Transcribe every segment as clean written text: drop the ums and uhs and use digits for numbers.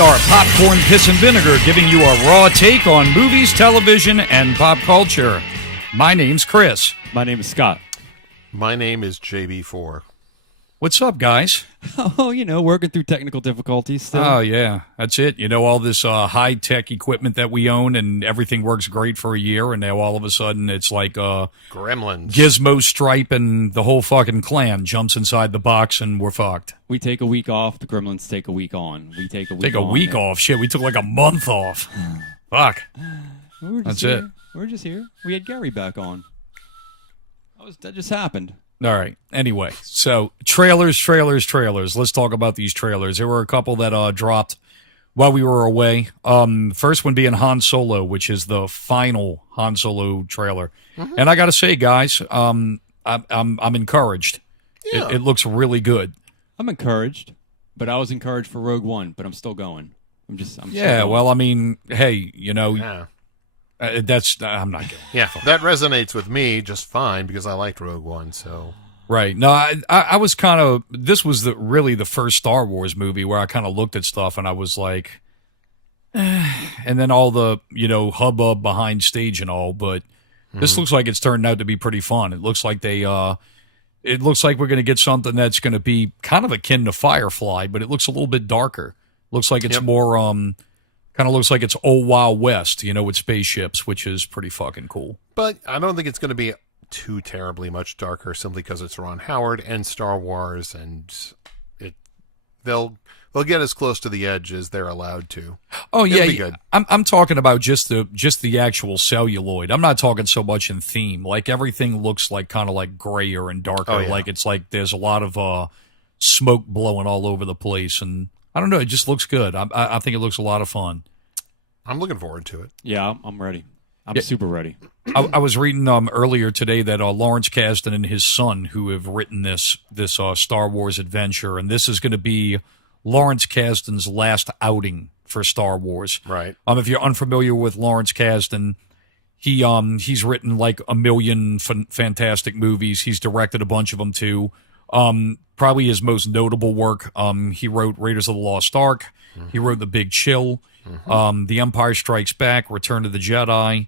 We are Popcorn, Piss, and Vinegar, giving you a raw take on movies, television, and pop culture. My name's Chris. My name is Scott. My name is JB4. What's up, guys? Oh, working through technical difficulties still. Oh, yeah, that's it. All this high-tech equipment that we own, and everything works great for a year, and now all of a sudden it's like Gremlins. Gizmo, Stripe, and the whole fucking clan jumps inside the box, and we're fucked. We take a week off, the gremlins take a week on. We take a week Take a week off? Shit, we took like a month off. Fuck. That's it. We're just here. We had Gary back on. That just happened. All right. Anyway, so trailers. Let's talk about these trailers. There were a couple that dropped while we were away. First one being Han Solo, which is the final Han Solo trailer. Mm-hmm. And I got to say, guys, I'm encouraged. Yeah. It looks really good. I'm encouraged, but I was encouraged for Rogue One, but I'm still going. I'm still yeah. going. Well, I mean, hey, Yeah. I'm not getting. Yeah, that resonates with me just fine because I liked Rogue One. So right. No, I was kind of. This was really the first Star Wars movie where I kind of looked at stuff and I was like, and then all the hubbub behind stage and all. But this looks like it's turned out to be pretty fun. It looks like it looks like we're going to get something that's going to be kind of akin to Firefly, but it looks a little bit darker. Looks like it's more kind of looks like it's old Wild West, with spaceships, which is pretty fucking cool. But I don't think it's going to be too terribly much darker simply because it's Ron Howard and Star Wars, and they'll get as close to the edge as they're allowed to. Oh yeah, It'll be good. I'm talking about just the actual celluloid. I'm not talking so much in theme. Like everything looks like kind of like grayer and darker. Oh, yeah. Like it's like there's a lot of smoke blowing all over the place, and I don't know. It just looks good. I think it looks a lot of fun. I'm looking forward to it. Yeah, I'm ready. I'm super ready. I was reading earlier today that Lawrence Kasdan and his son, who have written this Star Wars adventure, and this is going to be Lawrence Kasdan's last outing for Star Wars. Right. If you're unfamiliar with Lawrence Kasdan, he's written like a million fantastic movies. He's directed a bunch of them too. Probably his most notable work, he wrote Raiders of the Lost Ark. Mm-hmm. He wrote The Big Chill. Mm-hmm. The Empire Strikes Back, Return of the Jedi.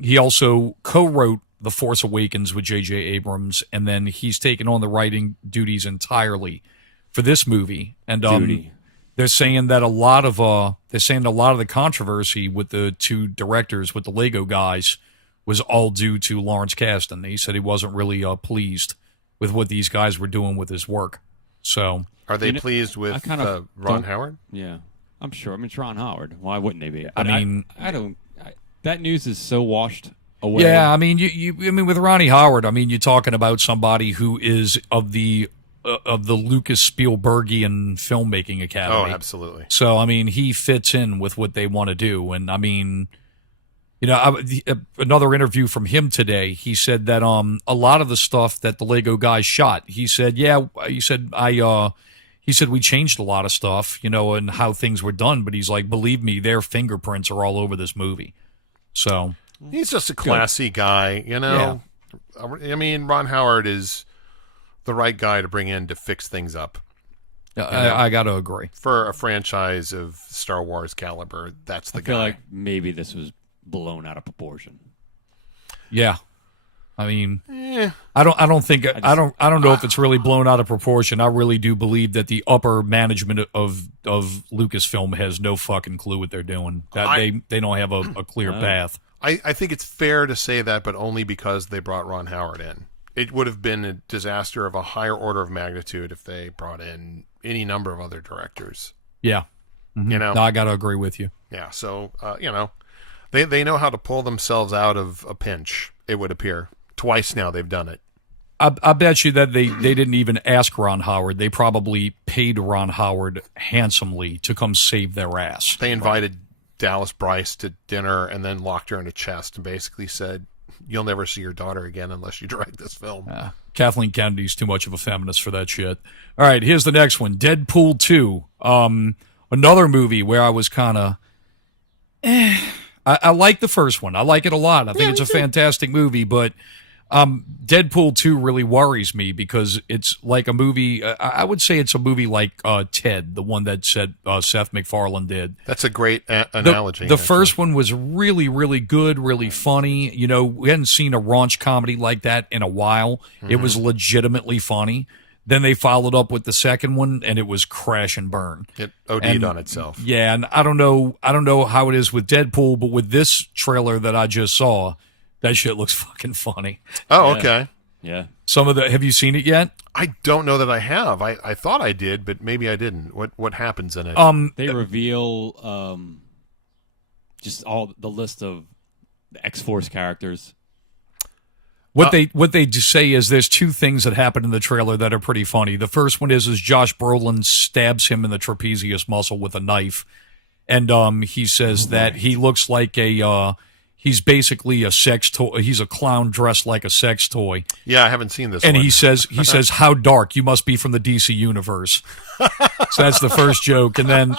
He also co-wrote The Force Awakens with J.J. Abrams, and then he's taken on the writing duties entirely for this movie. And they're saying that a lot of the controversy with the two directors, with the Lego guys, was all due to Lawrence Kasdan. He said he wasn't really pleased with what these guys were doing with his work. So, are they pleased with Ron Howard? Yeah, I'm sure. I mean, it's Ron Howard. Why wouldn't they be? I mean, I don't. That news is so washed away. Yeah, I mean, I mean, with Ronnie Howard, I mean, you're talking about somebody who is of the Lucas Spielbergian filmmaking academy. Oh, absolutely. So, I mean, he fits in with what they want to do, and I mean, another interview from him today, he said that a lot of the stuff that the Lego guys shot, he said we changed a lot of stuff, and how things were done, but he's like, believe me, their fingerprints are all over this movie. So he's just a classy guy, Yeah. I mean, Ron Howard is the right guy to bring in to fix things up. I got to agree. For a franchise of Star Wars caliber, that's the guy. I feel like maybe this was blown out of proportion. Yeah. I mean, I don't know if it's really blown out of proportion. I really do believe that the upper management of Lucasfilm has no fucking clue what they're doing. That they don't have a clear path. I think it's fair to say that, but only because they brought Ron Howard in. It would have been a disaster of a higher order of magnitude if they brought in any number of other directors. Yeah. Mm-hmm. No, I got to agree with you. Yeah, so they know how to pull themselves out of a pinch, it would appear. Twice now they've done it. I bet you that they didn't even ask Ron Howard. They probably paid Ron Howard handsomely to come save their ass. They invited Dallas Bryce to dinner and then locked her in a chest and basically said, "You'll never see your daughter again unless you direct this film." Kathleen Kennedy's too much of a feminist for that shit. All right, here's the next one. Deadpool 2. Another movie where I was kind of... I like the first one. I like it a lot. I think it's a fantastic movie, but Deadpool 2 really worries me because it's like a movie. I would say it's a movie like Ted, the one that Seth MacFarlane did. That's a great analogy. The first one was really, really good, really funny. You know, we hadn't seen a raunch comedy like that in a while. It was legitimately funny. Then they followed up with the second one, and it was crash and burn. It OD'd on itself. Yeah, and I don't know how it is with Deadpool, but with this trailer that I just saw, that shit looks fucking funny. Oh, okay. Yeah. Have you seen it yet? I don't know that I have. I thought I did, but maybe I didn't. What happens in it? They reveal just all the list of the X-Force characters. What they say is there's two things that happen in the trailer that are pretty funny. The first one is Josh Brolin stabs him in the trapezius muscle with a knife, and he says that he looks like he's basically a sex toy. He's a clown dressed like a sex toy. Yeah, I haven't seen this. And one. he says, "How dark? You must be from the DC universe." So that's the first joke, and then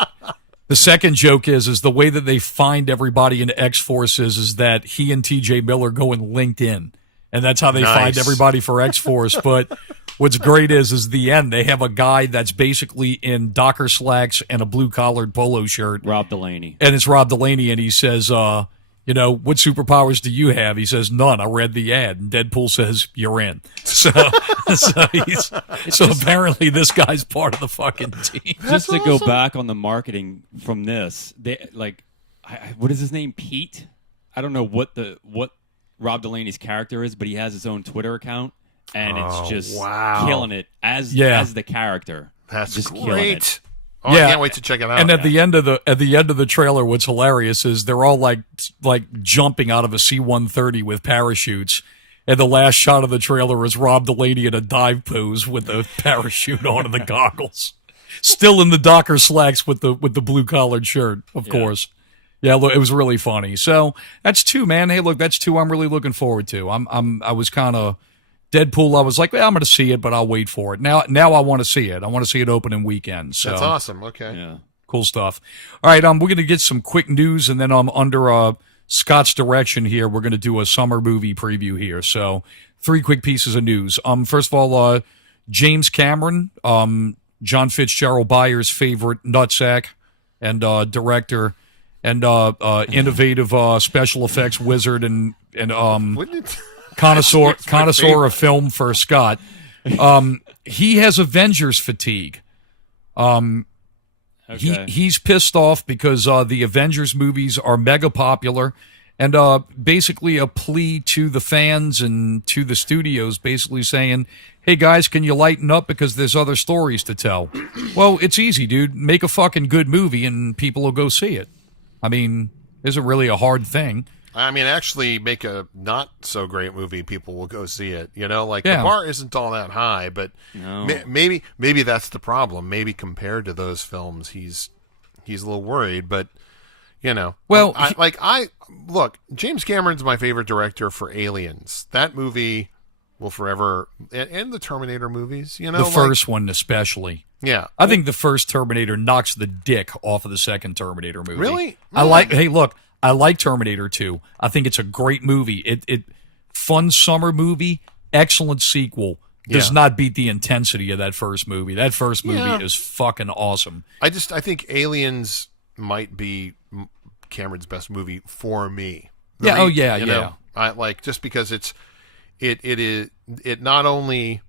the second joke is the way that they find everybody in X-Force is that he and T.J. Miller go in LinkedIn. And that's how they find everybody for X-Force. But what's great is the end. They have a guy that's basically in Docker slacks and a blue-collared polo shirt. Rob Delaney. And it's Rob Delaney, and he says, what superpowers do you have? He says, none. I read the ad. And Deadpool says, you're in. So apparently this guy's part of the fucking team. Just to go back on the marketing from this, what is his name? Pete? I don't know what Rob Delaney's character is, but he has his own Twitter account, and it's just killing it as the character. That's just great. Oh, yeah. I can't wait to check it out. And at the end of the trailer, what's hilarious is they're all like jumping out of a C-130 with parachutes, and the last shot of the trailer is Rob Delaney in a dive pose with the parachute on and the goggles, still in the Docker slacks with the blue collared shirt, of course. Yeah, look, it was really funny. So that's two, man. Hey, look, that's two I'm really looking forward to. I was kind of Deadpool. I was like, well, I'm going to see it, but I'll wait for it. Now I want to see it. I want to see it opening weekend. So that's awesome. Okay. Yeah. Cool stuff. All right, we're going to get some quick news, and then under Scott's direction here, we're going to do a summer movie preview here. So 3 quick pieces of news. First of all, James Cameron, John Fitzgerald Byers' favorite nutsack and director. And innovative special effects wizard and connoisseur of film for Scott. He has Avengers fatigue. He's pissed off because the Avengers movies are mega popular, and basically a plea to the fans and to the studios, basically saying, "Hey guys, can you lighten up because there's other stories to tell?" Well, it's easy, dude. Make a fucking good movie and people will go see it. I mean, isn't really a hard thing. I mean, actually make a not so great movie, people will go see it. You know, the bar isn't all that high, but maybe that's the problem. Maybe compared to those films, he's a little worried. But well, look, James Cameron's my favorite director for Aliens. That movie will forever, and the Terminator movies. The first one especially. Yeah, I think the first Terminator knocks the dick off of the second Terminator movie. Really? I like Terminator 2. I think it's a great movie. It fun summer movie, excellent sequel. Does not beat the intensity of that first movie. That first movie is fucking awesome. I think Aliens might be Cameron's best movie for me. I just because it not only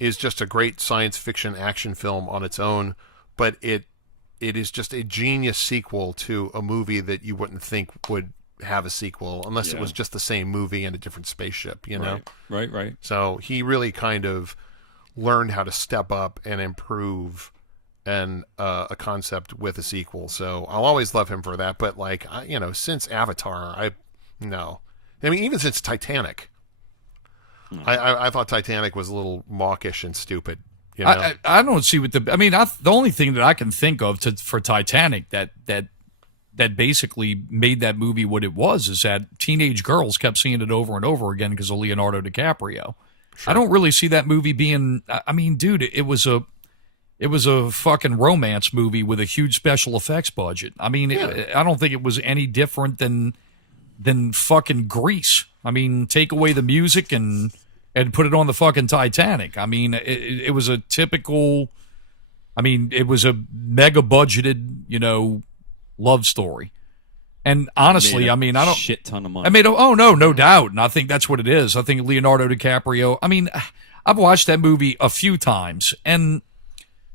is just a great science fiction action film on its own, but it is just a genius sequel to a movie that you wouldn't think would have a sequel unless it was just the same movie and a different spaceship, Right. So he really kind of learned how to step up and improve a concept with a sequel. So I'll always love him for that. But since Avatar, even since Titanic, I thought Titanic was a little mawkish and stupid. I don't see what the only thing that I can think of for Titanic that basically made that movie what it was is that teenage girls kept seeing it over and over again because of Leonardo DiCaprio. Sure. I don't really see that movie being. I mean, dude, it was a fucking romance movie with a huge special effects budget. I mean, I don't think it was any different than fucking Grease. I mean, take away the music and and put it on the fucking Titanic. I mean, it was a typical. I mean, it was a mega budgeted, love story. And honestly, I mean, I don't shit ton of money. I made no doubt, and I think that's what it is. I think Leonardo DiCaprio. I mean, I've watched that movie a few times, and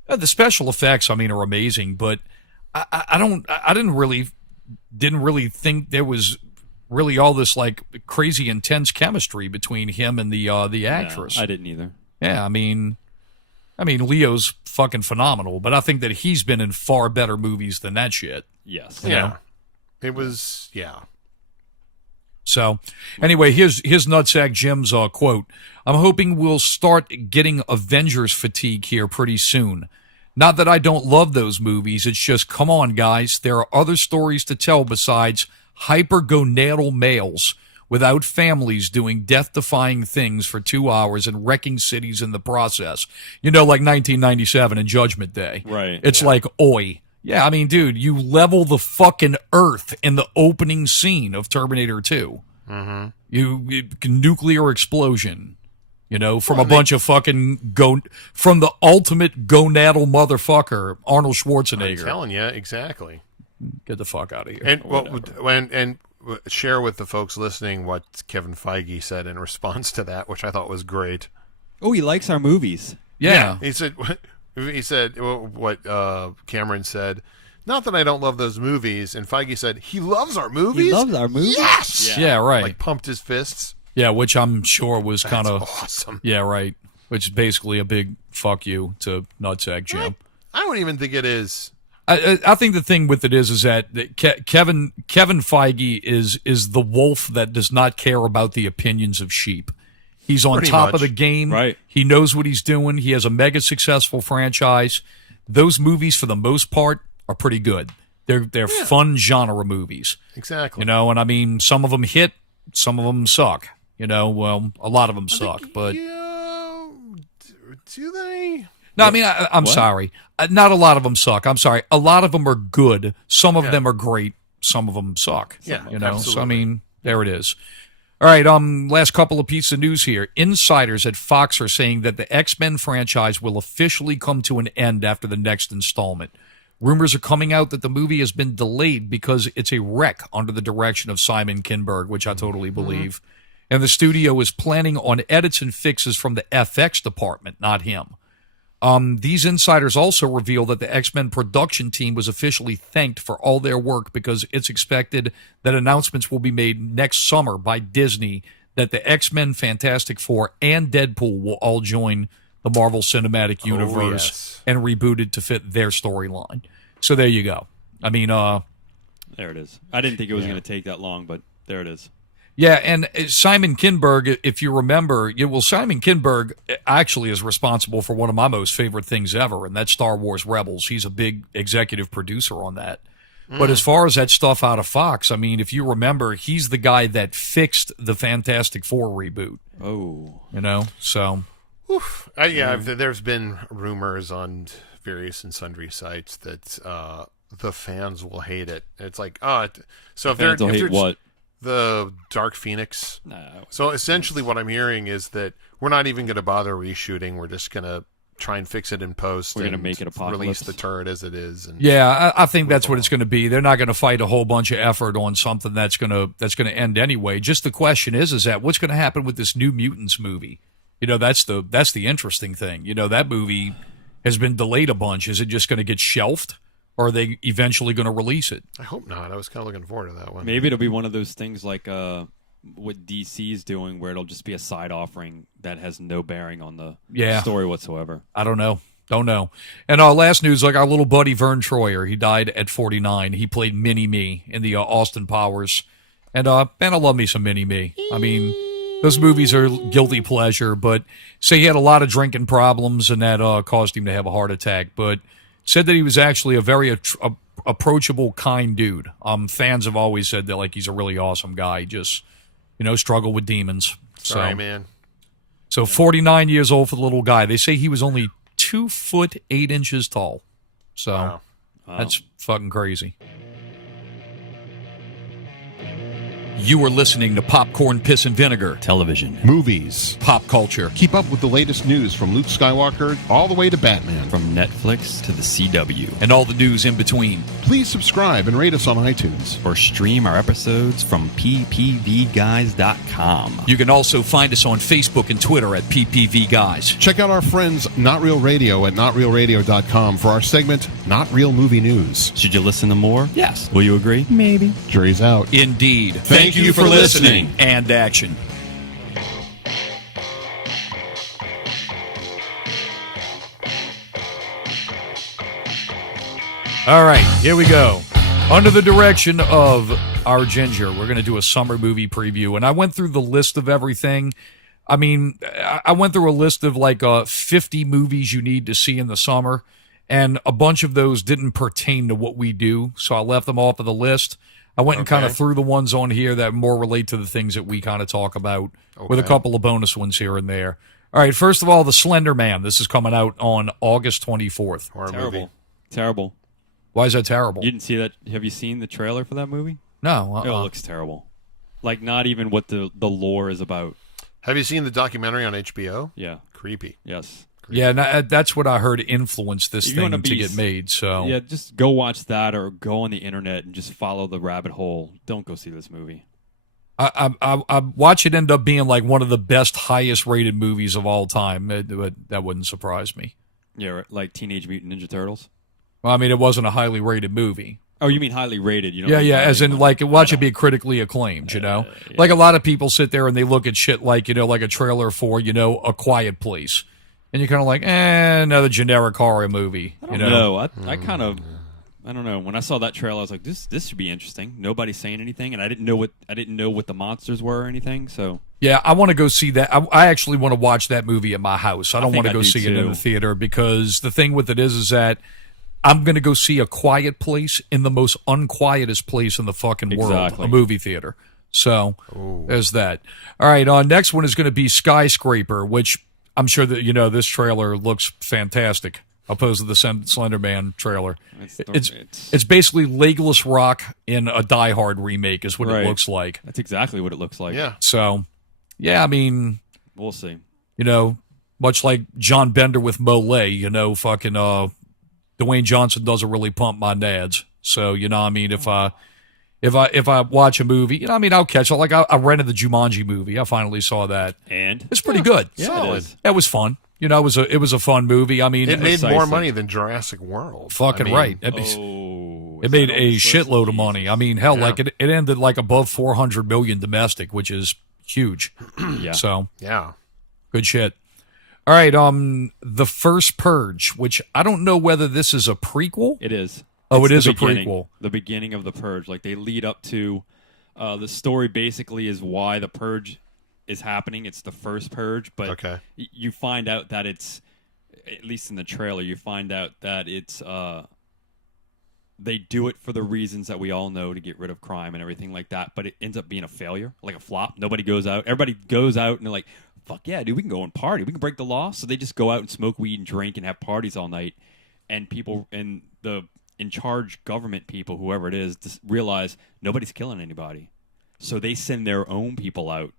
the special effects, I mean, are amazing. But I didn't really think there was really all this like crazy intense chemistry between him and the actress. No, I didn't either. Yeah, I mean, Leo's fucking phenomenal, but I think that he's been in far better movies than that shit. Yes. You know? It was, So, anyway, here's Nutsack Jim's quote. I'm hoping we'll start getting Avengers fatigue here pretty soon. Not that I don't love those movies, it's just, come on, guys. There are other stories to tell besides hypergonadal males without families doing death-defying things for 2 hours and wrecking cities in the process. Like 1997 and Judgment Day. Right. It's like, oi. Yeah, I mean, dude, you level the fucking earth in the opening scene of Terminator 2. Mm-hmm. Nuclear explosion, from a bunch of fucking from the ultimate gonadal motherfucker, Arnold Schwarzenegger. I'm telling you, exactly. Get the fuck out of here. And share with the folks listening what Kevin Feige said in response to that, which I thought was great. Oh, he likes our movies. Yeah. He said what Cameron said. Not that I don't love those movies, and Feige said he loves our movies. He loves our movies. Yes. Yeah, right. Like pumped his fists. Yeah, which I'm sure was kind of awesome. Yeah, right. Which is basically a big fuck you to Nutsack Jim. I don't even think it is. I think the thing with it is that Kevin Feige is the wolf that does not care about the opinions of sheep. He's on Pretty top much. of the game. Right. He knows what he's doing. He has a mega successful franchise. Those movies, for the most part, are pretty good. They're fun genre movies. Exactly. And I mean, some of them hit, some of them suck. Well, a lot of them suck. But do they? no, I mean, I'm sorry. Not a lot of them suck. I'm sorry. A lot of them are good. Some of them are great. Some of them suck. Yeah, So absolutely. I mean, there it is. All right, last couple of pieces of news here. Insiders at Fox are saying that the X-Men franchise will officially come to an end after the next installment. Rumors are coming out that the movie has been delayed because it's a wreck under the direction of Simon Kinberg, which I totally believe. And the studio is planning on edits and fixes from the FX department, not him. These insiders also reveal that the X-Men production team was officially thanked for all their work because it's expected that announcements will be made next summer by Disney that the X-Men, Fantastic Four, and Deadpool will all join the Marvel Cinematic Universe and rebooted to fit their storyline. So there you go. I mean, there it is. I didn't think it was going to take that long, but there it is. Yeah, and Simon Kinberg, if you remember, Simon Kinberg actually is responsible for one of my most favorite things ever, and that's Star Wars Rebels. He's a big executive producer on that. But as far as that stuff out of Fox, I mean, if you remember, he's the guy that fixed the Fantastic Four reboot. Oh. So. Oof. There's been rumors on various and sundry sites that the fans will hate it. It's like, so if Fans will hate what? The Dark Phoenix. No. So essentially what I'm hearing is that we're not even going to bother reshooting. We're just going to try and fix it in post. We're going to make it Apocalypse. Release the turret as it is. And yeah, I think that's what it's going to be. They're not going to fight a whole bunch of effort on something that's going to end anyway. Just the question is that what's going to happen with this New Mutants movie? That's the interesting thing. That movie has been delayed a bunch. Is it just going to get shelved? Or are they eventually going to release it? I hope not. I was kind of looking forward to that one. Maybe it'll be one of those things like what DC's doing, where it'll just be a side offering that has no bearing on the story whatsoever. I don't know. Don't know. And last news, like our little buddy Vern Troyer, he died at 49. He played Mini-Me in the Austin Powers. And I love me some Mini-Me. I mean, those movies are guilty pleasure, but say he had a lot of drinking problems and that caused him to have a heart attack. But said that he was actually a very approachable, kind dude. Fans have always said that he's a really awesome guy. Just, struggle with demons. Sorry, man. So 49 years old for the little guy. They say he was only 2 foot 8 inches tall. So that's fucking crazy. You are listening to Popcorn, Piss, and Vinegar. Television. Movies. Pop culture. Keep up with the latest news from Luke Skywalker all the way to Batman. From Netflix to the CW. And all the news in between. Please subscribe and rate us on iTunes. Or stream our episodes from PPVGuys.com. You can also find us on Facebook and Twitter at PPVGuys. Check out our friends Not Real Radio at NotRealRadio.com for our segment Not Real Movie News. Should you listen to more? Yes. Will you agree? Maybe. Jury's out. Indeed. Thank you for listening. And action. All right, here we go. Under the direction of our Ginger, we're going to do a summer movie preview. And I went through the list of everything. I mean, I went through a list of like 50 movies you need to see in the summer. And a bunch of those didn't pertain to what we do. So I left them off of the list. I went and kind of threw the ones on here that more relate to the things that we kind of talk about with a couple of bonus ones here and there. All right, first of all, The Slender Man. This is coming out on August 24th. Horror Terrible. movie. Terrible. Why is that terrible? You didn't see that? Have you seen the trailer for that movie? No. It looks terrible. Like, not even what the lore is about. Have you seen the documentary on HBO? Yeah. Creepy. Yes. Yeah, that's what I heard influenced this If you wanna thing to be get made. So Yeah, just go watch that or go on the internet and just follow the rabbit hole. Don't go see this movie. I watch it end up being like one of the best, highest rated movies of all time. That wouldn't surprise me. Yeah, like Teenage Mutant Ninja Turtles. Well, I mean, it wasn't a highly rated movie. Oh, you mean highly rated? You don't Yeah, mean yeah. highly As in, rated. like, watch it be critically acclaimed. You know, like a lot of people sit there and they look at shit like like a trailer for A Quiet Place, and you're kind of like, another generic horror movie. I don't know. I kind of, I don't know. When I saw that trailer, I was like, this should be interesting. Nobody's saying anything, and I didn't know what the monsters were or anything. So yeah, I want to go see that. I actually want to watch that movie at my house. I don't want to go see it in the theater because the thing with it is that I'm going to go see A Quiet Place in the most unquietest place in the fucking world, a movie theater. So there's that. All right, next one is going to be Skyscraper, which I'm sure that this trailer looks fantastic, opposed to the Slender Man trailer. It's basically Legolas Rock in a Die Hard remake is what it looks like. That's exactly what it looks like. Yeah. So, yeah, I mean, we'll see. Much like John Bender with Mole, fucking Dwayne Johnson doesn't really pump my nads. So, I mean, if I watch a movie, I'll catch it. Like I rented the Jumanji movie. I finally saw that. And it's pretty good. Yeah, it is. It was fun. It was a fun movie. I mean, it made more money than Jurassic World. Fucking right. It made a shitload of money. I mean, hell, like it ended like above 400 million domestic, which is huge. Yeah. So yeah, good shit. All right, The First Purge, which I don't know whether this is a prequel. It is. Oh, it is a prequel. The beginning of the Purge. Like, they lead up to the story basically is why the Purge is happening. It's the first Purge, but you find out that it's, at least in the trailer, you find out that it's they do it for the reasons that we all know, to get rid of crime and everything like that, but it ends up being a failure, like a flop. Nobody goes out. Everybody goes out and they're like, fuck yeah, dude, we can go and party. We can break the law. So they just go out and smoke weed and drink and have parties all night. And people and the in charge government people, whoever it is, just realize nobody's killing anybody. So they send their own people out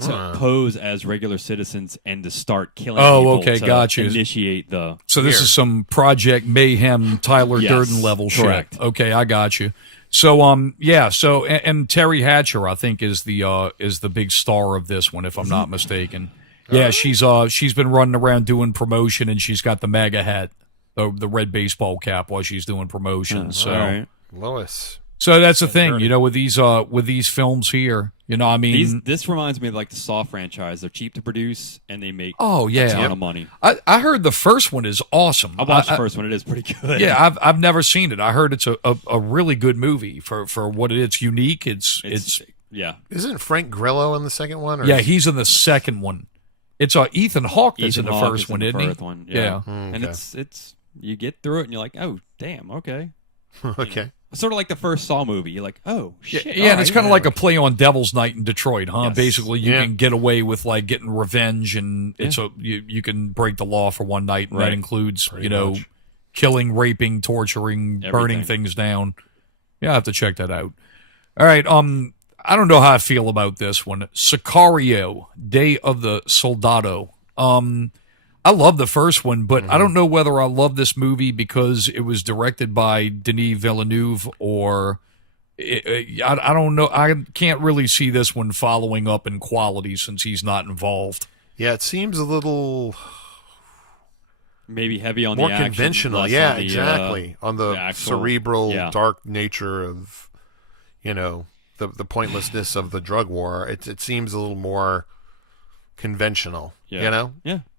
to pose as regular citizens and to start killing people. Okay, to got you. Initiate the... So this is some Project Mayhem, Tyler Yes, Durden level correct. shit. Okay, I got you. So so and Terry Hatcher, I think, is the big star of this one, if I'm not mistaken. Yeah, she's been running around doing promotion, and she's got the MAGA hat, the red baseball cap, while she's doing promotion. So all right. Lois. So that's the thing, with these films here, I mean, this reminds me of like the Saw franchise. They're cheap to produce and they make a ton of money. I heard the first one is awesome. I watched the first one. It is pretty good. Yeah, I've never seen it. I heard it's a really good movie for what it is. It's unique. It's yeah. Isn't Frank Grillo in the second one? Or he's in the second one. It's Ethan Hawke that's in the first one, isn't he? One, yeah. And it's you get through it and you're like, oh damn, okay. Okay. Sort of like the first Saw movie. You're like, oh, shit. Yeah, and it's kind of like a play on Devil's Night in Detroit, huh? Yes. Basically, you can get away with, like, getting revenge, and you can break the law for one night, and that includes, much. Killing, raping, torturing, burning things down. Yeah, I have to check that out. All right, I don't know how I feel about this one. Sicario, Day of the Soldado. I love the first one, but I don't know whether I love this movie because it was directed by Denis Villeneuve or I don't know. I can't really see this one following up in quality since he's not involved. Yeah, it seems a little maybe heavy on more the action, conventional. less Yeah, on the, exactly. On the actual, cerebral, dark nature of, the pointlessness of the drug war. It seems a little more conventional. Yeah.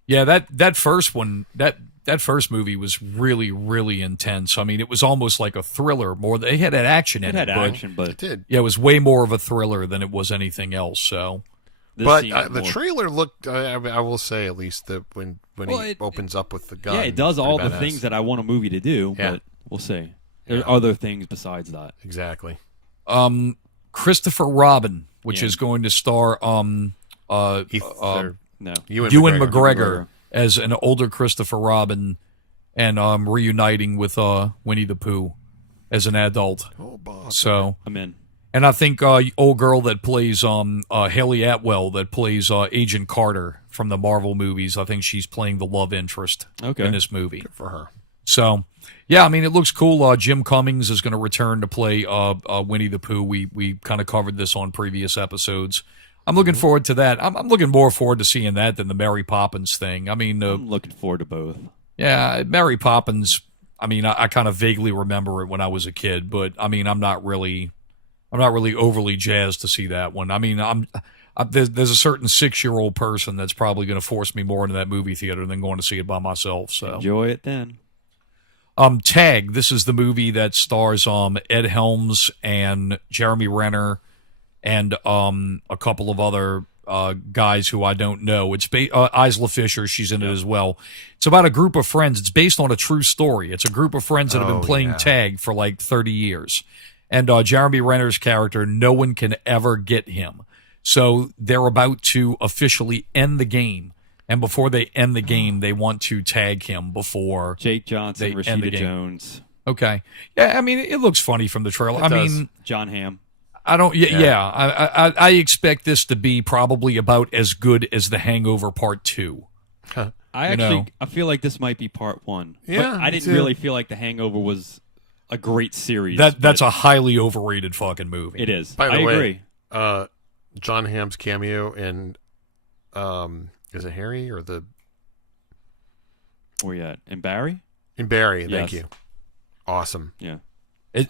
Yeah, that first one, that first movie was really, really intense. I mean, it was almost like a thriller. They had that action in it. It had action, but it did. Yeah, it was way more of a thriller than it was anything else. So, but the trailer looked. I will say at least that when he opens up with the gun. Yeah, it does all the badass. things that I want a movie to do. Yeah. But we'll see. There are other things besides that. Exactly. Christopher Robin, which is going to star Ewan McGregor as an older Christopher Robin, and reuniting with Winnie the Pooh as an adult. Oh, boy. So I'm in. And I think old girl that plays Haley Atwell that plays Agent Carter from the Marvel movies, I think she's playing the love interest in this movie. Good for her. So, yeah, I mean, it looks cool. Jim Cummings is going to return to play Winnie the Pooh. We kind of covered this on previous episodes. I'm looking forward to that. I'm looking more forward to seeing that than the Mary Poppins thing. I mean, I'm looking forward to both. Yeah, Mary Poppins. I mean, I kind of vaguely remember it when I was a kid, but I mean, I'm not really overly jazzed to see that one. I mean, there's a certain 6-year-old person that's probably going to force me more into that movie theater than going to see it by myself. So enjoy it then. Tag. This is the movie that stars Ed Helms and Jeremy Renner and a couple of other guys who I don't know. It's Isla Fisher. She's in it as well. It's about a group of friends. It's based on a true story. It's a group of friends that have been playing tag for like 30 years. And Jeremy Renner's character, no one can ever get him. So they're about to officially end the game. And before they end the game, they want to tag him before Jake Johnson, Rashida Jones. Okay. Yeah, I mean, it looks funny from the trailer. I mean, John Hamm. I don't. I expect this to be probably about as good as The Hangover Part 2. I feel like this might be Part 1. Yeah, but I didn't really feel like The Hangover was a great series. That's a highly overrated fucking movie. It is. By the I way, agree. John Hamm's cameo in is it Harry or the Where you at? In Barry? in Barry? Yes. Thank you. Awesome. Yeah.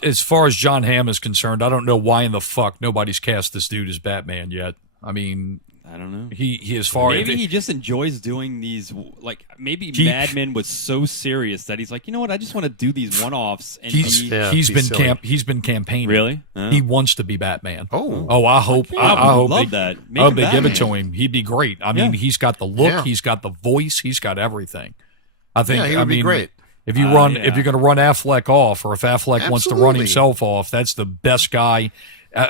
As far as John Hamm is concerned, I don't know why in the fuck nobody's cast this dude as Batman yet. I mean, I don't know. He as far maybe he just enjoys doing these. Like maybe Mad Men was so serious that he's like, you know what? I just want to do these one-offs. And he's been campaigning. Really? He wants to be Batman. Oh, I hope. I hope love that. I hope they give it to him. He'd be great. I mean, he's got the look. Yeah. He's got the voice. He's got everything. I think. he would be great. If you if you're going to run Affleck off, or if Affleck wants to run Absolutely. himself off, that's the best guy.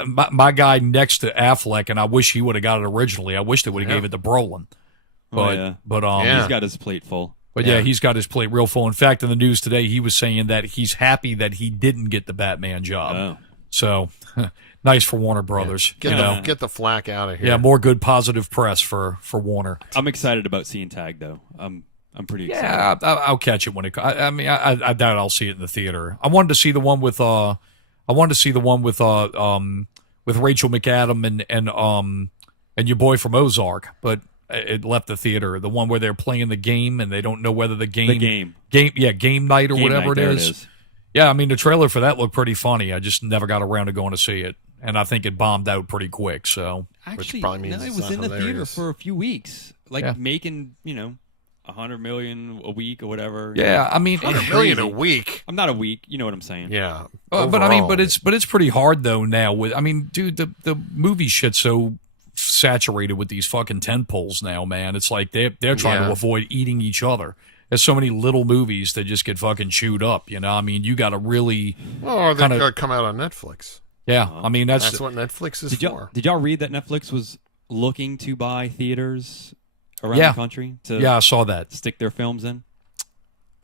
My guy next to Affleck, and I wish he would have got it originally. I wish they would have gave it to Brolin. But he's got his plate full. But he's got his plate real full. In fact, in the news today, he was saying that he's happy that he didn't get the Batman job. Oh. So nice for Warner Brothers. Get the flack out of here. Yeah, more good positive press for Warner. I'm excited about seeing Tag though. I'm pretty excited. Yeah, I'll catch it when it. I mean, I doubt I'll see it in the theater. I wanted to see the one with Rachel McAdam and your boy from Ozark, but it left the theater. The one where they're playing the game and they don't know whether game night or whatever it is. Yeah, I mean the trailer for that looked pretty funny. I just never got around to going to see it, and I think it bombed out pretty quick. So Actually, probably means it it's was not in the theater hilarious. for a few weeks, making $100 million a week or whatever. yeah, I mean, $100 million a week. I'm not a week. You know what I'm saying? Yeah, but I mean, overall. but it's pretty hard though now. Dude, the movie shit's so saturated with these fucking tentpoles now, man. It's like they're trying to avoid eating each other. There's so many little movies that just get fucking chewed up. You know, I mean, you got to really. Or they gotta come out on Netflix. Yeah, I mean that's what Netflix is for. Did y'all read that Netflix was looking to buy theaters around the country? I saw that. Stick their films in.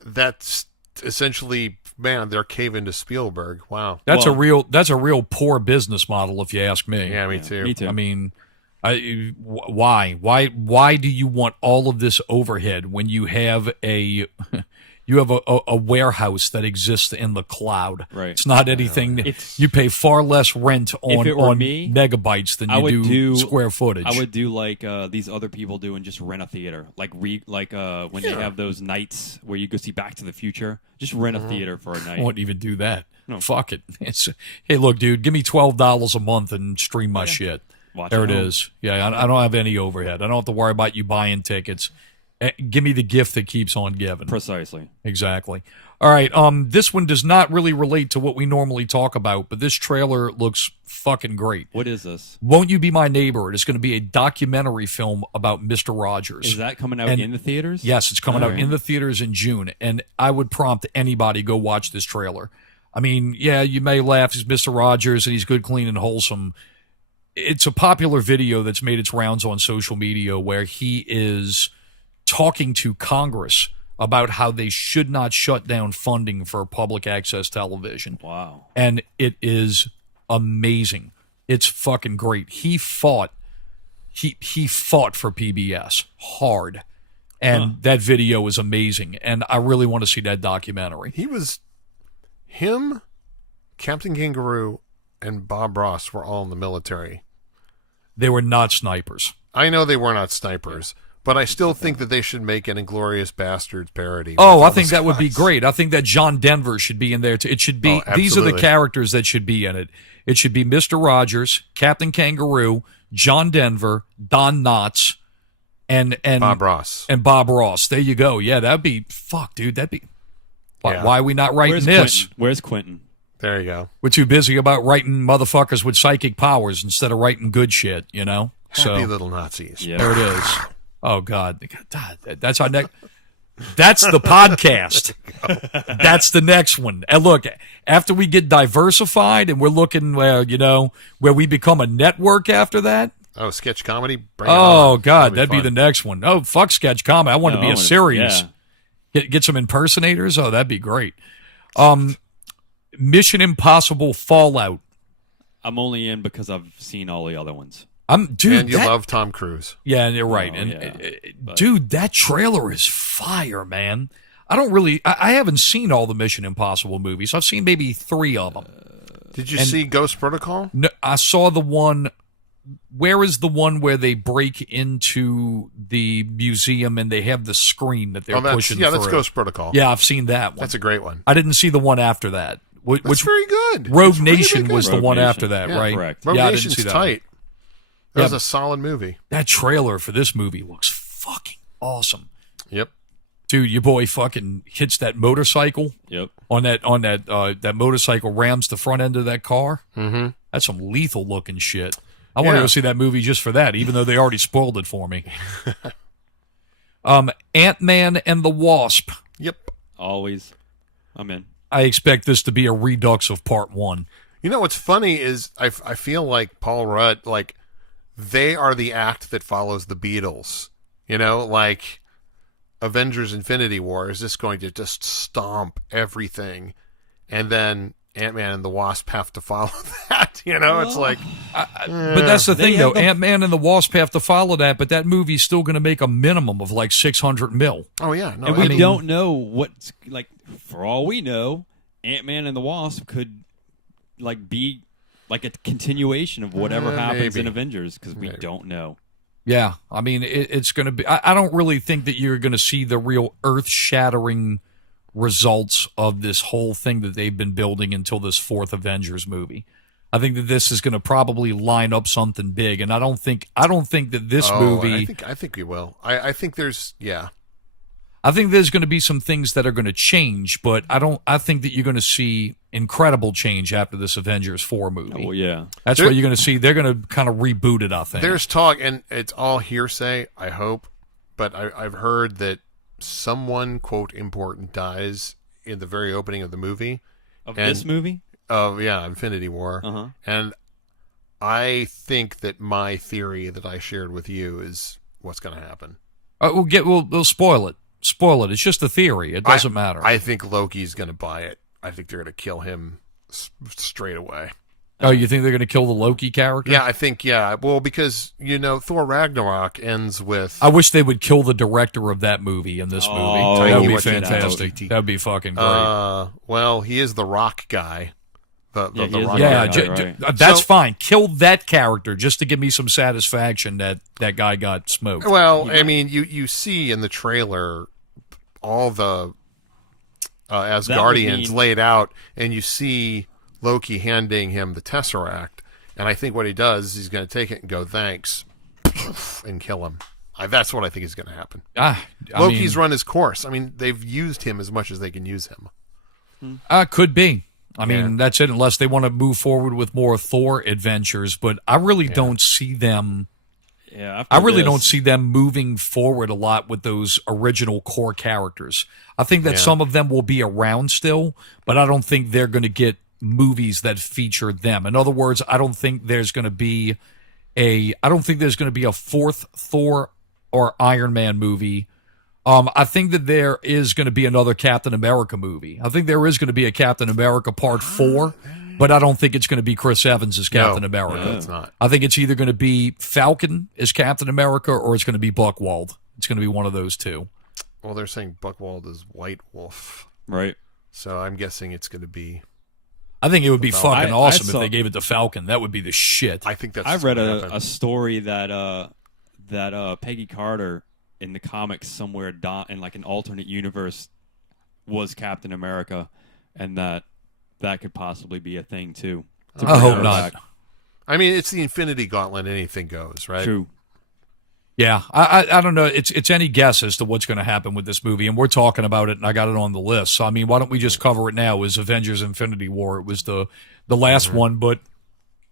That's essentially man, they're caving to Spielberg. Wow. That's a real poor business model, if you ask me. Yeah, me too. Me too. I mean, why do you want all of this overhead when you have a warehouse that exists in the cloud? Right. It's not anything. You pay far less rent on me, megabytes than you do square footage. I would do like these other people do and just rent a theater, like when they have those nights where you go see Back to the Future. Just rent a theater for a night. I wouldn't even do that. No. Fuck it. Hey, look, dude, give me $12 a month and stream my shit. Watch there it it home. is. Yeah, I don't have any overhead. I don't have to worry about you buying tickets. Give me the gift that keeps on giving. Precisely. Exactly. All right. This one does not really relate to what we normally talk about, but this trailer looks fucking great. What is this? Won't You Be My Neighbor? It is going to be a documentary film about Mr. Rogers. Is that coming out in the theaters? Yes, it's coming out in the theaters in June, and I would prompt anybody go watch this trailer. I mean, yeah, you may laugh. He's Mr. Rogers, and he's good, clean, and wholesome. It's a popular video that's made its rounds on social media where he is talking to Congress about how they should not shut down funding for public access television. Wow. And it is amazing. It's fucking great. He fought for PBS hard. And that video is amazing. And I really want to see that documentary. Him, Captain Kangaroo, and Bob Ross were all in the military. They were not snipers. I know they were not snipers, but I still think that they should make an Inglourious Bastards parody. Oh, I think that would be great. I think that John Denver should be in there too. It should be these are the characters that should be in it. It should be Mr. Rogers, Captain Kangaroo, John Denver, Don Knotts, and Bob Ross. And Bob Ross. There you go. Yeah, that'd be dude. That'd be why are we not writing this? Where's Quentin? There you go. We're too busy about writing motherfuckers with psychic powers instead of writing good shit, you know? Happy little Nazis. Yeah. There it is. Oh, God. That's our next. That's the podcast. That's the next one. And look, after we get diversified and we're looking, where we become a network after that. Oh, sketch comedy? Bring it on. God, that'd be the next one. Oh, fuck sketch comedy. I want to be a series. Yeah. Get some impersonators. Oh, that'd be great. Mission Impossible Fallout. I'm only in because I've seen all the other ones. And you love Tom Cruise. Yeah, you're right. Dude, that trailer is fire, man. I haven't seen all the Mission Impossible movies. I've seen maybe 3 of them. Did you see Ghost Protocol? No, I saw the one. Where is the one where they break into the museum and they have the screen that they're pushing through? Yeah, that's Ghost Protocol. Yeah, I've seen that one. That's a great one. I didn't see the one after that. Which very good. Rogue Nation was the one after that, yeah, right? Correct. Rogue yeah, Nation's I didn't see that tight. That was a solid movie. That trailer for this movie looks fucking awesome. Yep. Dude, your boy fucking hits that motorcycle. Yep. On that motorcycle rams the front end of that car. Mm-hmm. That's some lethal looking shit. I want to go see that movie just for that, even though they already spoiled it for me. Ant-Man and the Wasp. Yep. Always. I'm in. I expect this to be a redux of part 1. You know what's funny is I feel like Paul Rudd, like they are the act that follows the Beatles. You know, like Avengers Infinity War is just going to just stomp everything, and then Ant-Man and the Wasp have to follow that. You know, it's like... but that's the thing, though. Ant-Man and the Wasp have to follow that, but that movie's still going to make a minimum of like $600 million. Oh, yeah. No, and we don't know what's... Like, for all we know, Ant-Man and the Wasp could like be like a continuation of whatever happens in Avengers, because we don't know. Yeah, I mean, it's going to be... I don't really think that you're going to see the real earth-shattering results of this whole thing that they've been building until this 4th Avengers movie. I think that this is going to probably line up something big, and I don't think that this movie... I think we will. I think there's... Yeah. I think there's going to be some things that are going to change, but I think that you're going to see incredible change after this Avengers 4 movie. Oh, yeah. That's what you're going to see. They're going to kind of reboot it, I think. There's talk, and it's all hearsay, I hope, but I've heard that someone, quote, important dies in the very opening of the movie. Of this movie? Infinity War. Uh-huh. And I think that my theory that I shared with you is what's going to happen. We'll spoil it. Spoil it. It's just a theory. It doesn't matter. I think Loki's going to buy it. I think they're going to kill him straight away. Oh, you think they're going to kill the Loki character? Yeah, I think, yeah. Well, because, Thor Ragnarok ends with... I wish they would kill the director of that movie in this movie. That would be fantastic. That would be fucking great. Well, he is the Rock guy. The Rock yeah, guy. That's fine. Kill that character just to give me some satisfaction that that guy got smoked. Well, I mean, you see in the trailer all the Asgardians laid out, and you see Loki handing him the Tesseract, and I think what he does is he's going to take it and go, thanks, and kill him. That's what I think is going to happen. Loki's run his course. I mean, they've used him as much as they can use him. Could be. I mean, that's it, unless they want to move forward with more Thor adventures, but I really don't see them... I really don't see them moving forward a lot with those original core characters. I think that some of them will be around still, but I don't think they're going to get movies that feature them. In other words, I don't think there's going to be a fourth Thor or Iron Man movie. I think that there is going to be another Captain America movie. I think there is going to be a Captain America Part 4, but I don't think it's going to be Chris Evans as Captain America. No, it's not. I think it's either going to be Falcon as Captain America or it's going to be Buckwald. It's going to be one of those two. Well, they're saying Buckwald is White Wolf. Right. So I'm guessing it's going to be... I think it would be fucking awesome if they gave it to Falcon. That would be the shit. I think that's... I read a story that Peggy Carter in the comics somewhere in like an alternate universe was Captain America, and that could possibly be a thing too. I hope not. I mean, it's the Infinity Gauntlet. Anything goes, right? True. Yeah, I don't know. It's any guess as to what's going to happen with this movie, and we're talking about it, and I got it on the list. So I mean, why don't we just cover it now? It was Avengers: Infinity War. It was the last one, but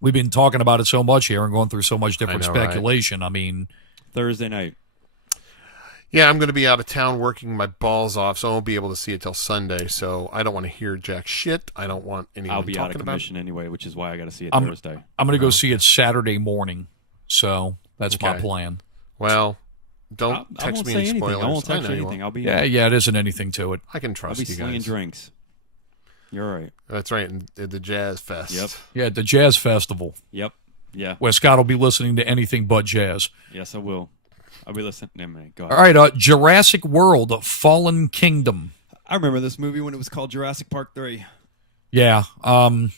we've been talking about it so much here and going through so much different speculation. Right? I mean, Thursday night. Yeah, I'm going to be out of town working my balls off, so I won't be able to see it till Sunday. So I don't want to hear jack shit. I don't want anyone I'll be talking out of commission anyway, which is why I got to see it Thursday. I'm going to go see it Saturday morning. So that's my plan. Well, don't text me any spoilers. I won't text you anything. I'll be yeah, it isn't anything to it. I can trust you guys. I'll be slinging drinks. You're right. That's right, at the Jazz Fest. Yep. Yeah, at the Jazz Festival. Yep. Yeah. Where Scott will be listening to anything but jazz. Yes, I will. I'll be listening to him. Go ahead. All right, Jurassic World: Fallen Kingdom. I remember this movie when it was called Jurassic Park 3. Yeah. I'm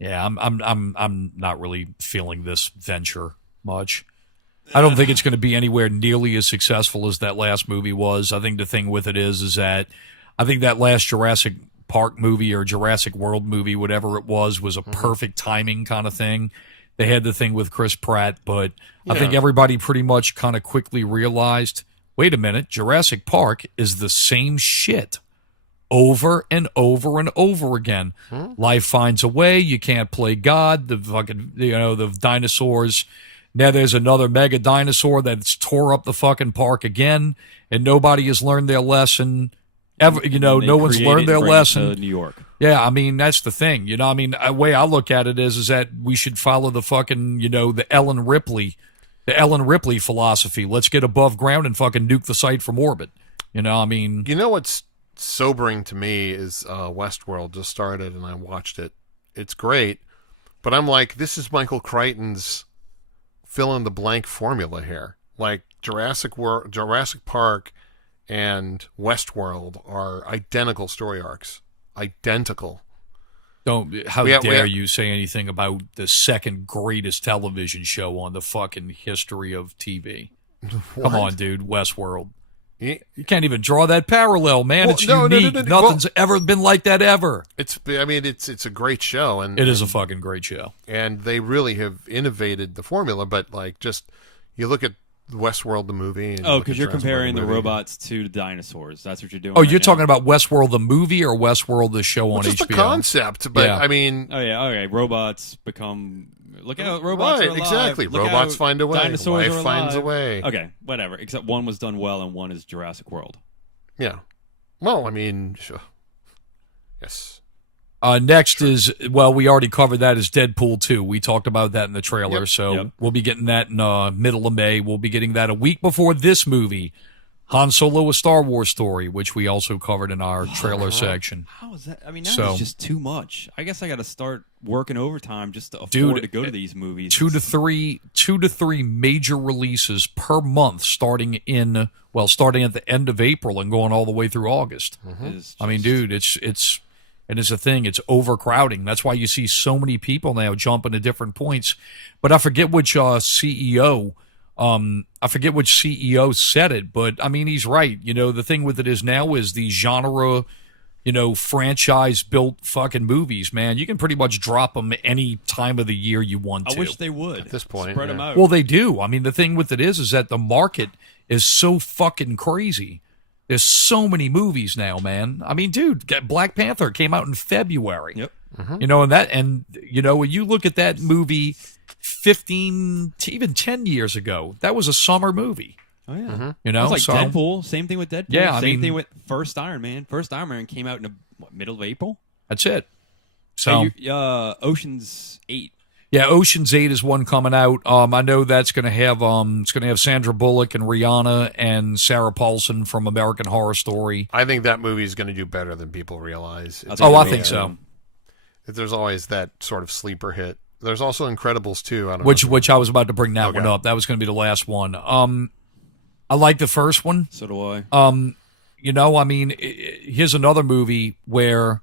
not really feeling this venture much. I don't think it's going to be anywhere nearly as successful as that last movie was. I think the thing with it is that I think that last Jurassic Park movie or Jurassic World movie, whatever it was a perfect timing kind of thing. They had the thing with Chris Pratt, but I think everybody pretty much kind of quickly realized, wait a minute, Jurassic Park is the same shit over and over and over again. Life finds a way. You can't play God. The fucking, the dinosaurs. Now there's another mega dinosaur that's tore up the fucking park again, and nobody has learned their lesson. No one's learned their lesson. New York. Yeah, I mean, that's the thing. The way I look at it is that we should follow the fucking, the Ellen Ripley philosophy. Let's get above ground and fucking nuke the site from orbit. You know what's sobering to me is Westworld just started and I watched it. It's great, but I'm like, this is Michael Crichton's fill in the blank formula here. Like Jurassic Park and Westworld are identical story arcs. Identical. How dare you say anything about the second greatest television show on the fucking history of TV? Come on, dude. Westworld. You can't even draw that parallel, man. It's unique. Nothing's ever been like that ever. It's a great show, and it is a fucking great show. And they really have innovated the formula. But you look at Westworld the movie. Because you're comparing the robots to the dinosaurs. That's what you're doing. Oh, you're talking about Westworld the movie or Westworld the show on just HBO? Just the concept, but I mean. Oh yeah, okay. Robots become. Look out! Robots are alive. Exactly. Robots find a way. Dinosaurs Life finds a way. Okay, whatever. Except one was done well, and one is Jurassic World. Yeah. Well, I mean, sure. Yes. Next is, we already covered that, is Deadpool 2. We talked about that in the trailer, so we'll be getting that in middle of May. We'll be getting that a week before this movie, Han Solo: A Star Wars Story, which we also covered in our trailer section. How is that? I mean, that So- is just too much. I guess I got to start working overtime just to afford Dude, to go to these movies. Two to three major releases per month, starting at the end of April and going all the way through August. I mean, dude, it's a thing. It's overcrowding. That's why you see so many people now jumping to different points. But I forget which CEO. I forget which CEO said it, but I mean, he's right. You know, the thing with it is now is the genre, franchise built fucking movies, man. You can pretty much drop them any time of the year you want to. I wish they would At this point, spread yeah. them out. Well, they do. I mean, the thing with it is that the market is so fucking crazy. There's so many movies now, man. I mean, dude, Black Panther came out in February. Yep. And when you look at that movie 15 to even 10 years ago, that was a summer movie. Oh yeah. You know, It's like Deadpool. Same thing with Deadpool. Yeah, Same thing with First Iron Man. First Iron Man came out in the middle of April. That's it. So Ocean's 8. yeah, Ocean's 8 is one coming out. I know that's going to have Sandra Bullock and Rihanna and Sarah Paulson from American Horror Story. I think that movie is going to do better than people realize. It's Oh, I gonna think be, so. There's always that sort of sleeper hit. There's also Incredibles 2. I don't Which know. which I was about to bring that Okay. one up. That was going to be the last one. I like the first one. So do I. I mean, here's another movie where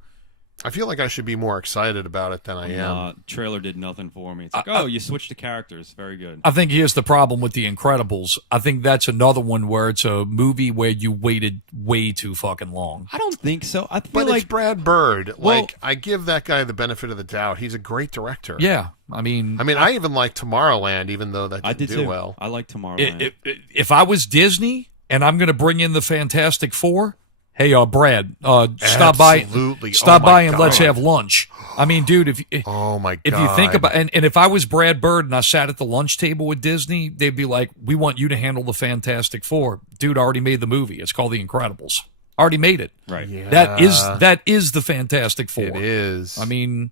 I feel like I should be more excited about it than I am. Trailer did nothing for me. It's like, you switched the characters. Very good. I think here's the problem with The Incredibles. I think that's another one where it's a movie where you waited way too fucking long. I don't think so. I feel But like it's Brad Bird. Well- I give that guy the benefit of the doubt. He's a great director. Yeah, I mean, I even like Tomorrowland, even though that I didn't did do too. well. I like Tomorrowland. if I was Disney and I'm going to bring in the Fantastic Four, hey, Brad, stop by and let's God. have lunch. I mean, dude, if Oh my god! you think about and if I was Brad Bird and I sat at the lunch table with Disney, they'd be like, "We want you to handle the Fantastic Four." Dude, I already made the movie. It's called The Incredibles. Already made it. right. Yeah. That is the Fantastic Four. It is. I mean,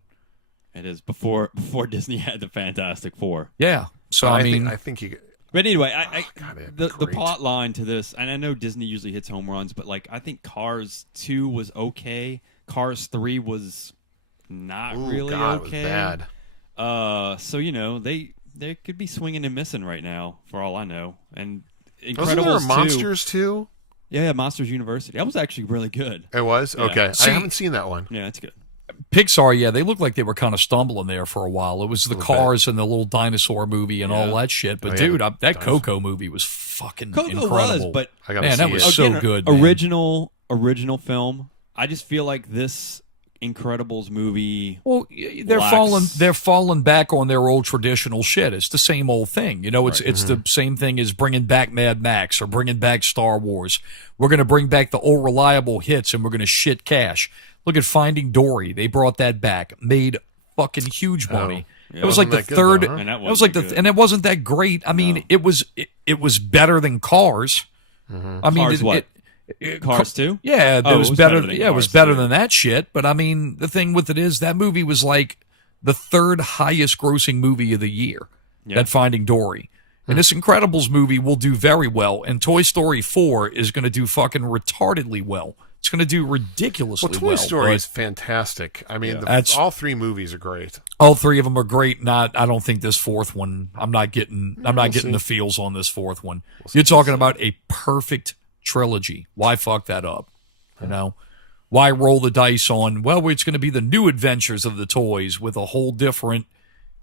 It is before Disney had the Fantastic Four. yeah. So I mean, think you. But anyway, God, it'd be the great. plot line to this, and I know Disney usually hits home runs, but like I think Cars 2 was okay. Cars 3 was not Ooh, really God, okay. It was bad. So they could be swinging and missing right now, for all I know. And Wasn't there a Incredibles 2, Monsters too? yeah, Monsters University. That was actually really good. It was Yeah. okay. See- I haven't seen that one. Yeah, it's good. Pixar, yeah, they looked like they were kind of stumbling there for a while. It was the Little bit. Cars and the little dinosaur movie and all Yeah. that shit. But Oh, yeah, dude, the that dinosaur. Coco movie was fucking Coco incredible. was, but I gotta Man, see that was it. so again, good, man. original film. I just feel like this Incredibles movie. Well, they're lacks- falling back on their old traditional shit. It's the same old thing, It's Mm-hmm. the same thing as bringing back Mad Max or bringing back Star Wars. We're gonna bring back the old reliable hits and we're gonna shit cash. Look at Finding Dory. They brought that back, made fucking huge money. Yeah. It was like Wasn't the that good, third. though, huh? And that It was like wasn't good. and it wasn't that great. I mean, it was better than Cars. I mean, Cars what? Cars 2? Yeah, Oh, it was it was better. better than Yeah, it was Cars better 2. than that shit. But I mean, the thing with it is that movie was like the third highest grossing movie of the year. Yeah. That Finding Dory. And this Incredibles movie will do very well. And Toy Story 4 is going to do fucking retardedly well. It's going to do ridiculously Well, well. Toy Story but is fantastic. I mean, That's- all three movies are great. all three of them are great. I don't think this fourth one. I'm not getting see. the feels on this fourth one. You're talking about a perfect trilogy. Why fuck that up? You know? Why roll the dice on, well, it's going to be the new adventures of the toys with a whole different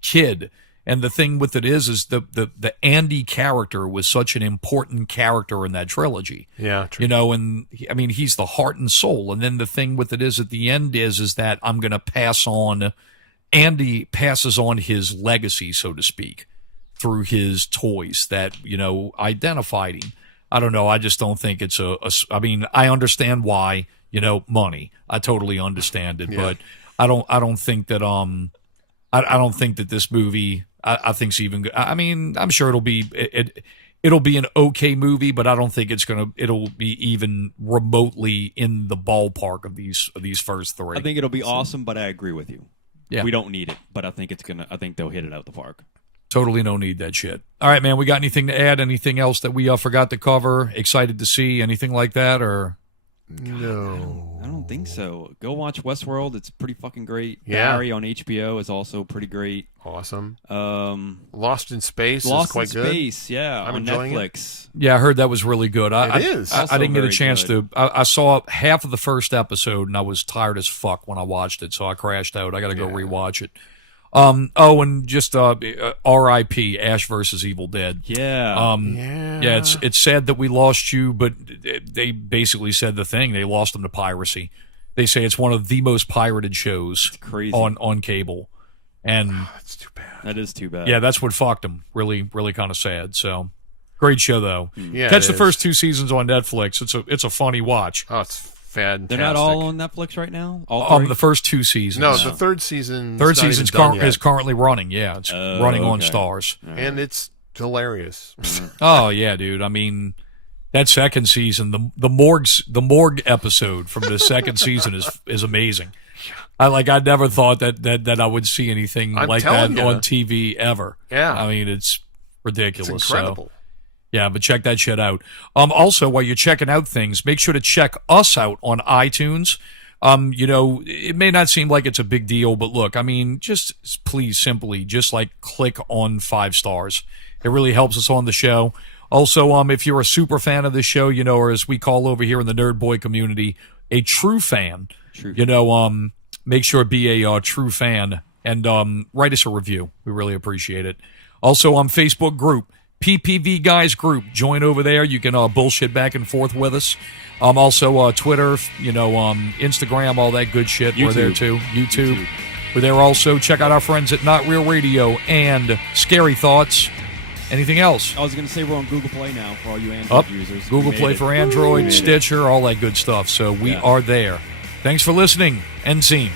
kid. And the thing with it is the Andy character was such an important character in that trilogy. Yeah, true. And I mean, he's the heart and soul. And then the thing with it is at the end is that I'm going to pass on, Andy passes on his legacy, so to speak, through his toys that, identified him. I don't know. I just don't think it's I mean, I understand why, money. I totally understand it, Yeah. but I don't think that, I don't think that this movie, I think's even good. I mean, I'm sure it'll be an okay movie, but I don't think it'll be even remotely in the ballpark of these first three. I think it'll be awesome, but I agree with you. Yeah. We don't need it, but I think they'll hit it out the park. Totally no need that shit. All right, man. We got anything to add? Anything else that we forgot to cover? Excited to see? Anything like that? Or No. I don't think so. Go watch Westworld. It's pretty fucking great. Yeah. Barry on HBO is also pretty great. Awesome. Lost in Space in is quite good. Space, yeah, I'm on enjoying Netflix. yeah, I heard that was really good. It is. I didn't get a Also chance very to. I saw half of the first episode and I was tired as fuck when I watched it, so I crashed out. I got to go rewatch it. And just R.I.P. Ash versus Evil Dead. Yeah. Yeah, it's sad that we lost you, but they basically said the thing. They lost him to piracy. They say it's one of the most pirated shows crazy. on cable. And That's too bad. That is too bad. yeah, that's what fucked him. Really, really kind of sad. So great show though. Yeah, Catch it the is. first 2 seasons on Netflix. It's a funny watch. Oh, it's fantastic. They're not all on Netflix right now? All three? The first 2 seasons. No, the third season. Third season's is currently running. Yeah, it's Oh, running on okay. Stars. and it's hilarious. Oh yeah, dude. I mean, that second season, the morgue episode from the second season is amazing. I never thought that I would see anything I'm like that telling ya. on TV ever. Yeah. I mean, it's ridiculous. It's incredible. So, yeah, but check that shit out. Also, while you're checking out things, make sure to check us out on iTunes. It may not seem like it's a big deal, but look, I mean, just please simply just click on 5 stars. It really helps us on the show. Also, if you're a super fan of this show, or as we call over here in the Nerd Boy community, a true fan, make sure to be a true fan and write us a review. We really appreciate it. Also, on Facebook group, PPV Guys group. Join over there. You can bullshit back and forth with us. Also, Twitter, Instagram, all that good shit. We're there too. YouTube. We're there also. Check out our friends at Not Real Radio and Scary Thoughts. Anything else? I was going to say we're on Google Play now for all you Android users. Google We Play made for it. Android, We made it. Stitcher, all that good stuff. So we are there. Thanks for listening. End scene.